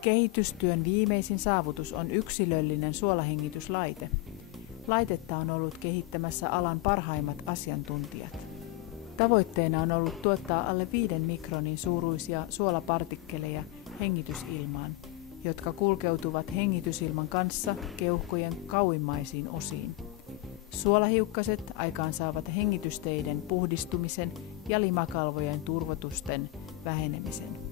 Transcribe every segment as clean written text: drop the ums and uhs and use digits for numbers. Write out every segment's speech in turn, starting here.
Kehitystyön viimeisin saavutus on yksilöllinen suolahengityslaite. Laitetta on ollut kehittämässä alan parhaimmat asiantuntijat. Tavoitteena on ollut tuottaa alle 5 mikronin suuruisia suolapartikkeleja hengitysilmaan, jotka kulkeutuvat hengitysilman kanssa keuhkojen kauimmaisiin osiin. Suolahiukkaset aikaansaavat hengitysteiden puhdistumisen ja limakalvojen turvotusten vähenemisen.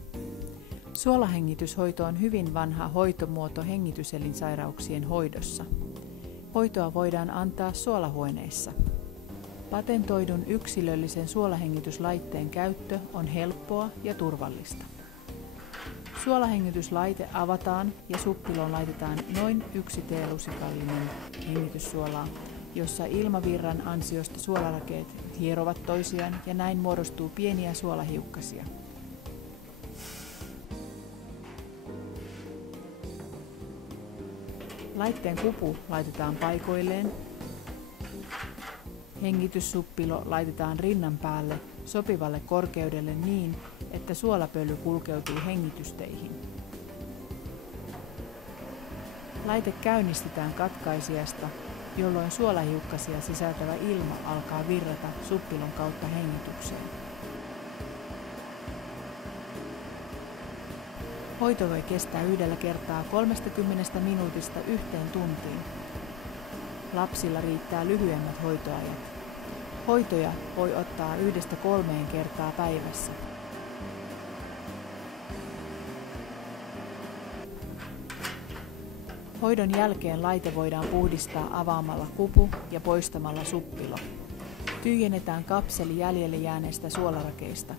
Suolahengityshoito on hyvin vanha hoitomuoto hengityselinsairauksien hoidossa. Hoitoa voidaan antaa suolahuoneissa. Patentoidun yksilöllisen suolahengityslaitteen käyttö on helppoa ja turvallista. Suolahengityslaite avataan ja suppiloon laitetaan noin 1 teelusikallinen hengityssuolaa, jossa ilmavirran ansiosta suolarakeet hierovat toisiaan ja näin muodostuu pieniä suolahiukkasia. Laitteen kupu laitetaan paikoilleen. Hengityssuppilo laitetaan rinnan päälle sopivalle korkeudelle niin, että suolapöly kulkeutuu hengitysteihin. Laite käynnistetään katkaisijasta, jolloin suolahiukkasia sisältävä ilma alkaa virrata suppilon kautta hengitykseen. Hoito voi kestää yhdellä kertaa 30 minuutista 1 tuntiin. Lapsilla riittää lyhyemmät hoitoajat. Hoitoja voi ottaa 1–3 kertaa päivässä. Hoidon jälkeen laite voidaan puhdistaa avaamalla kupu ja poistamalla suppilo. Tyhjennetään kapseli jäljelle jääneistä suolarakeista.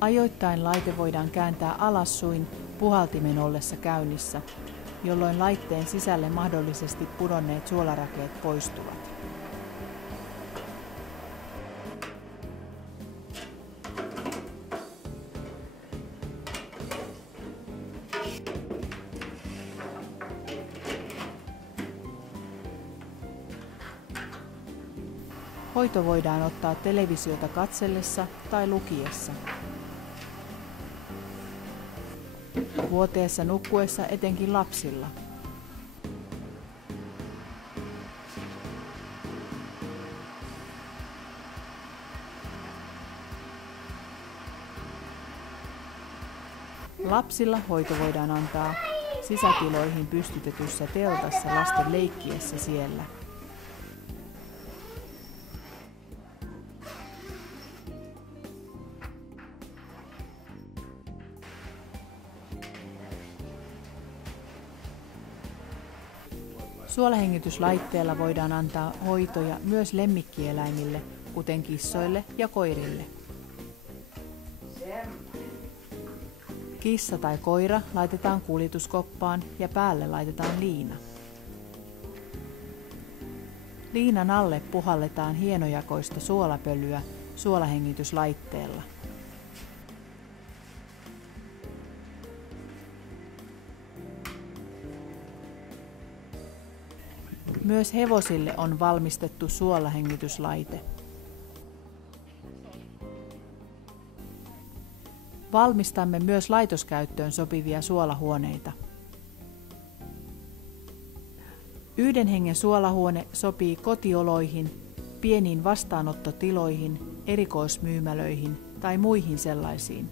Ajoittain laite voidaan kääntää alassuin puhaltimen ollessa käynnissä, jolloin laitteen sisälle mahdollisesti pudonneet suolarakeet poistuvat. Hoito voidaan ottaa televisiota katsellessa tai lukiessa. Vuoteessa nukkuessa etenkin lapsilla. Lapsilla hoito voidaan antaa sisätiloihin pystytetyssä teltassa lasten leikkiessä siellä. Suolahengityslaitteella voidaan antaa hoitoja myös lemmikkieläimille, kuten kissoille ja koirille. Kissa tai koira laitetaan kuljetuskoppaan ja päälle laitetaan liina. Liinan alle puhalletaan hienojakoista suolapölyä suolahengityslaitteella. Myös hevosille on valmistettu suolahengityslaite. Valmistamme myös laitoskäyttöön sopivia suolahuoneita. 1 hengen suolahuone sopii kotioloihin, pieniin vastaanottotiloihin, erikoismyymälöihin tai muihin sellaisiin.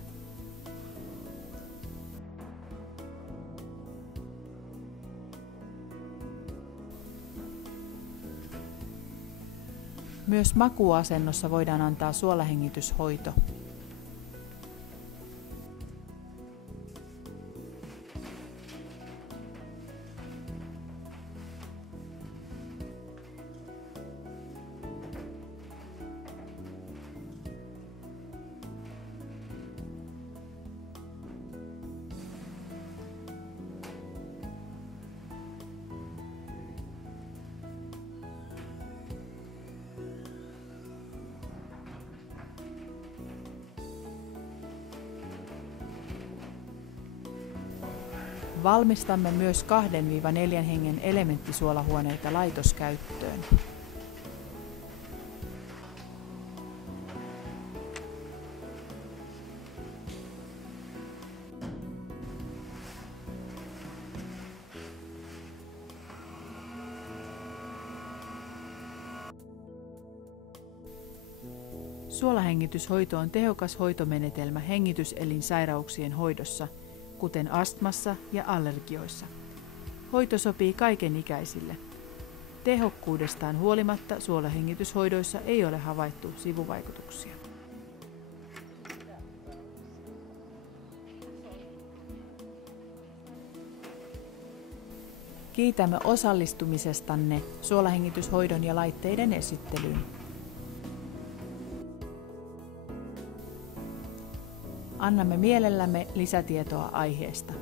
Myös makuuasennossa voidaan antaa suolahengityshoito. Valmistamme myös 2–4 hengen elementtisuolahuoneita laitoskäyttöön. Suolahengityshoito on tehokas hoitomenetelmä hengityselinsairauksien hoidossa, kuten astmassa ja allergioissa. Hoito sopii kaikenikäisille. Tehokkuudestaan huolimatta suolahengityshoidoissa ei ole havaittu sivuvaikutuksia. Kiitämme osallistumisestanne suolahengityshoidon ja laitteiden esittelyyn. Annamme mielellämme lisätietoa aiheesta.